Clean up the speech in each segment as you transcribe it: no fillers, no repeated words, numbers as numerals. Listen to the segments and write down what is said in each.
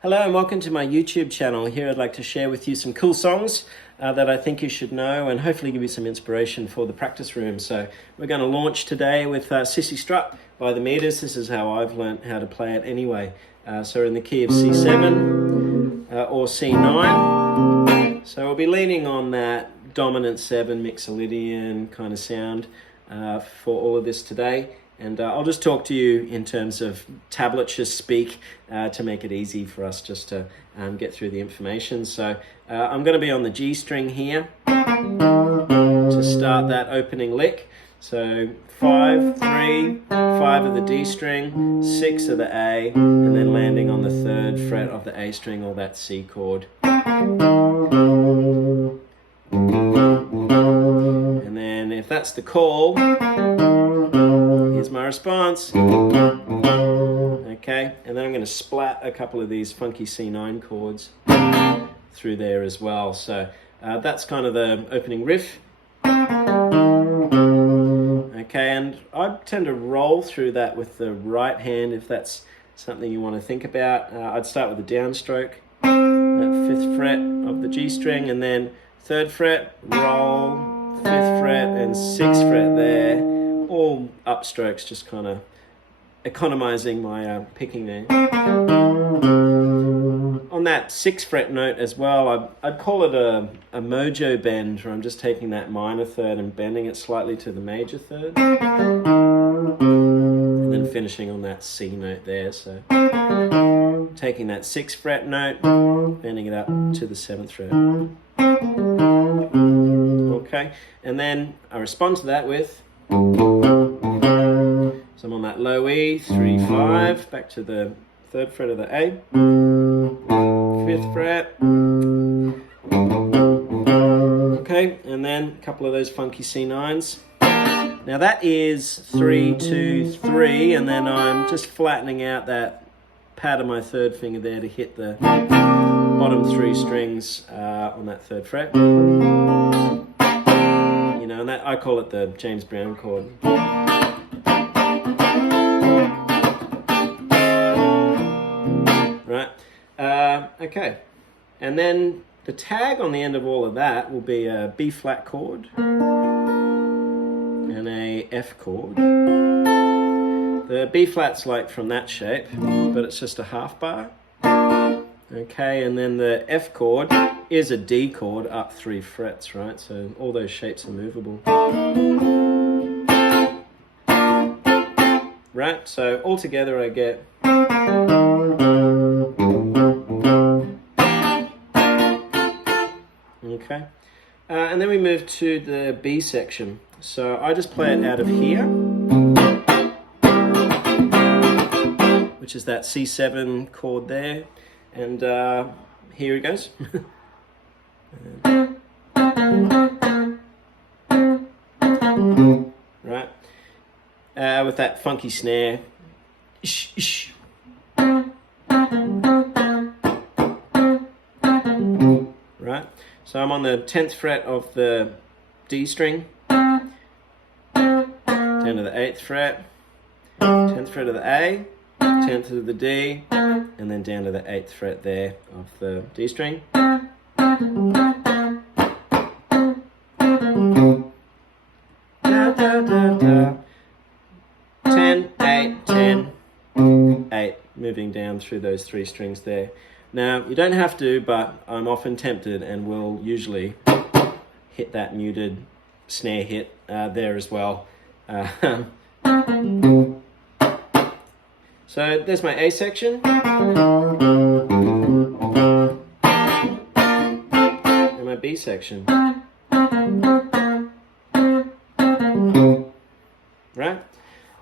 Hello and welcome to my YouTube channel. Here I'd like to share with you some cool songs that I think you should know and hopefully give you some inspiration for the practice room. So we're going to launch today with Cissy Strut by the Meters. This is how I've learned how to play it anyway. So we're in the key of C7 or C9. So we'll be leaning on that dominant 7 Mixolydian kind of sound for all of this today. And I'll just talk to you in terms of tablature speak to make it easy for us just to get through the information. So I'm going to be on the G string here to start that opening lick. So 5, 3, 5 of the D string, 6 of the A, and then landing on the 3rd fret of the A string or that C chord. And then if that's the call, here's my response. Okay, and then I'm going to splat a couple of these funky C9 chords through there as well. So that's kind of the opening riff. Okay, and I tend to roll through that with the right hand if that's something you want to think about. I'd start with the downstroke, that 5th fret of the G string, and then 3rd fret, roll, 5th fret, and 6th fret there. All upstrokes, just kind of economizing my picking there. On that 6th fret note as well, I'd call it a mojo bend, where I'm just taking that minor 3rd and bending it slightly to the major 3rd. And then finishing on that C note there. So taking that 6th fret note, bending it up to the 7th fret. Okay, and then I respond to that with, so I'm on that low E, 3, 5, back to the 3rd fret of the A, 5th fret, okay, and then a couple of those funky C9s. Now that is 3, 2, 3, and then I'm just flattening out that pad of my 3rd finger there to hit the bottom 3 strings on that 3rd fret. And that, I call it the James Brown chord. Right, okay. And then the tag on the end of all of that will be a B flat chord and a F chord. The B flat's like from that shape, but it's just a half bar. Okay, and then the F chord is a D chord up 3 frets, right? So all those shapes are movable. Right, so all together I get. Okay, and then we move to the B section. So I just play it out of here, which is that C7 chord there. And here it goes. Right, with that funky snare. Ish, ish. Right, so I'm on the 10th fret of the D string, down to the 8th fret, 10th fret of the A, 10th of the D, and then down to the 8th fret there of the D string. Da, da, da, da. 10, 8, 10, 8, moving down through those 3 strings there. Now, you don't have to, but I'm often tempted and will usually hit that muted snare hit there as well. So there's my A section. And my B section. Right?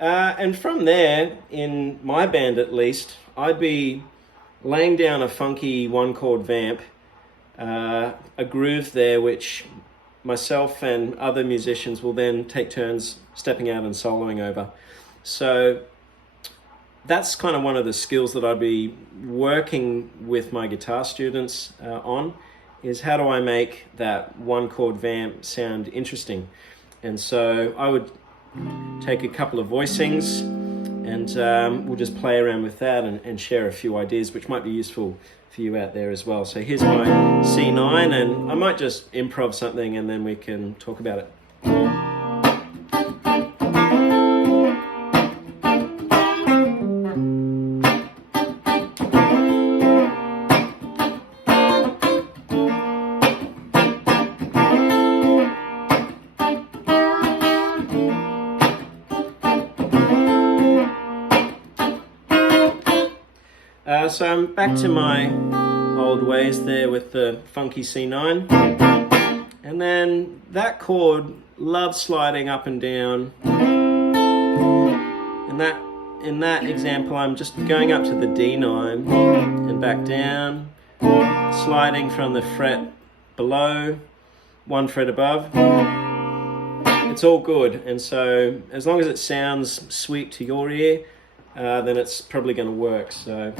And from there, in my band at least, I'd be laying down a funky 1-chord vamp, a groove there which myself and other musicians will then take turns stepping out and soloing over. So that's kind of one of the skills that I'd be working with my guitar students on, is how do I make that 1-chord vamp sound interesting. And so I would take a couple of voicings and we'll just play around with that and share a few ideas which might be useful for you out there as well. So here's my C9, and I might just improv something and then we can talk about it. So I'm back to my old ways there with the funky C9, and then that chord loves sliding up and down. In that example, I'm just going up to the D9 and back down, sliding from the fret below, one fret above. It's all good, and so as long as it sounds sweet to your ear, then it's probably going to work. So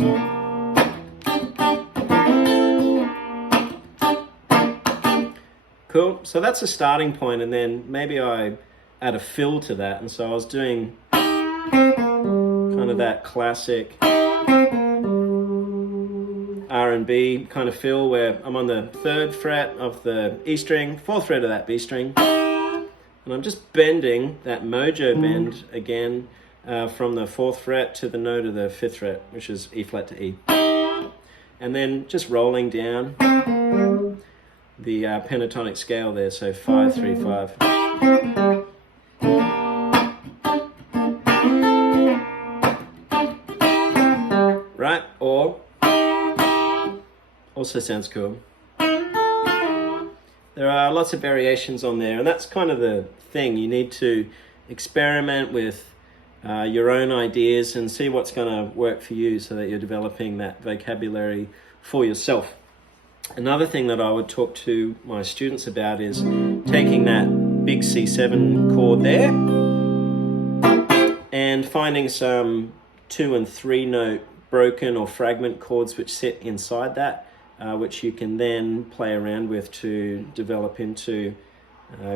cool. So that's a starting point, and then maybe I add a fill to that. And so I was doing kind of that classic R&B kind of fill where I'm on the 3rd fret of the E string, 4th fret of that B string, and I'm just bending that mojo bend again from the 4th fret to the note of the 5th fret, which is E flat to E, and then just rolling down the pentatonic scale there, so 5, 3, 5. Right, or also sounds cool. There are lots of variations on there, and that's kind of the thing. You need to experiment with your own ideas and see what's going to work for you so that you're developing that vocabulary for yourself. Another thing that I would talk to my students about is taking that big C7 chord there and finding some 2 and 3 note broken or fragment chords which sit inside that, which you can then play around with to develop into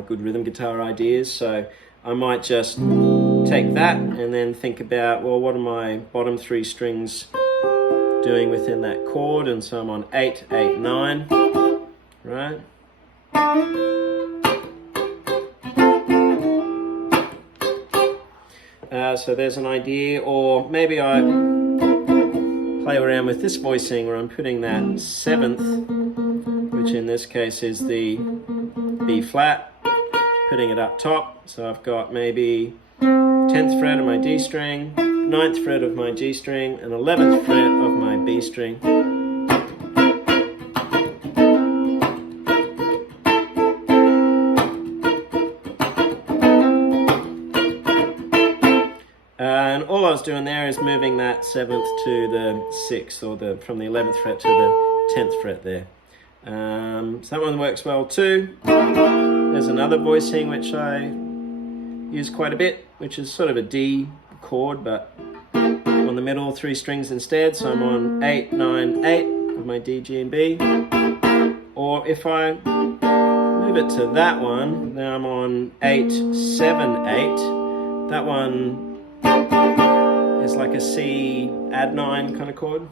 good rhythm guitar ideas. So I might just take that and then think about, well, what are my bottom 3 strings doing within that chord? And so I'm on 8, 8, 9, right? So there's an idea. Or maybe I play around with this voicing where I'm putting that 7th, which in this case is the B flat, putting it up top. So I've got maybe 10th fret of my D string, 9th fret of my G string, and 11th fret of my B string. And all I was doing there is moving that 7th to the 6th, or from the 11th fret to the 10th fret there. So that one works well too. There's another voicing which I use quite a bit, which is sort of a D chord, but on the middle 3 strings instead. So I'm on 8, 9, 8 of my D, G, and B. Or if I move it to that one, now I'm on 8, 7, 8. That one is like a C add 9 kind of chord,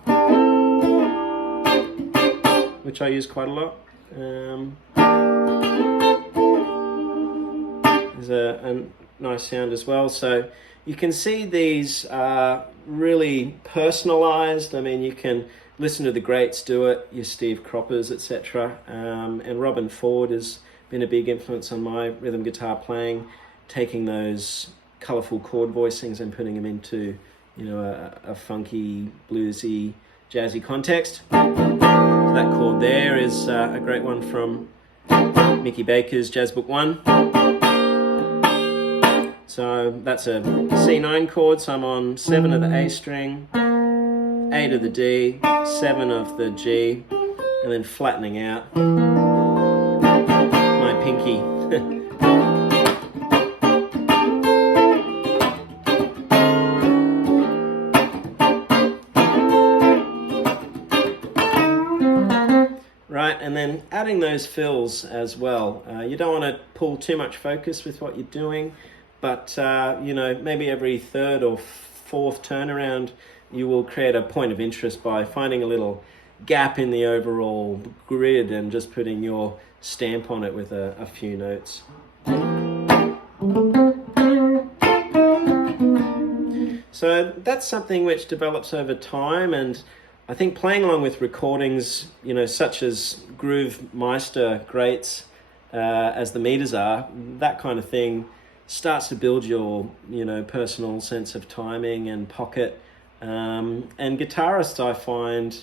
which I use quite a lot. There's a nice sound as well. So you can see these are really personalized. I mean, you can listen to the greats do it, your Steve Croppers, etc. And Robin Ford has been a big influence on my rhythm guitar playing, taking those colorful chord voicings and putting them into, you know, a funky, bluesy, jazzy context. So that chord there is a great one from Mickey Baker's Jazz Book 1. So that's a C9 chord, so I'm on 7 of the A string, 8 of the D, 7 of the G, and then flattening out my pinky. Right, and then adding those fills as well. You don't want to pull too much focus with what you're doing, but you know, maybe every 3rd or fourth turnaround, you will create a point of interest by finding a little gap in the overall grid and just putting your stamp on it with a few notes. So that's something which develops over time, and I think playing along with recordings, such as Groove Meister greats, as the meters are, that kind of thing starts to build your, personal sense of timing and pocket. And guitarists, I find,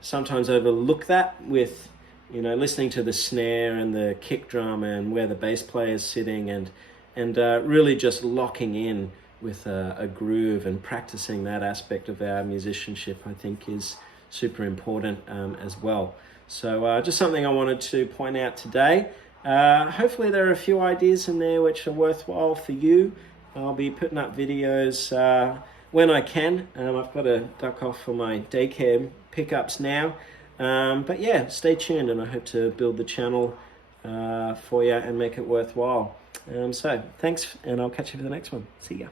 sometimes overlook that with, listening to the snare and the kick drum and where the bass player is sitting, and really just locking in with a groove and practicing that aspect of our musicianship, I think is super important as well. So just something I wanted to point out today. Hopefully there are a few ideas in there which are worthwhile for you. I'll be putting up videos when I can. I've got to duck off for my daycare pickups now. But yeah, stay tuned, and I hope to build the channel for you and make it worthwhile. So thanks, and I'll catch you for the next one. See ya.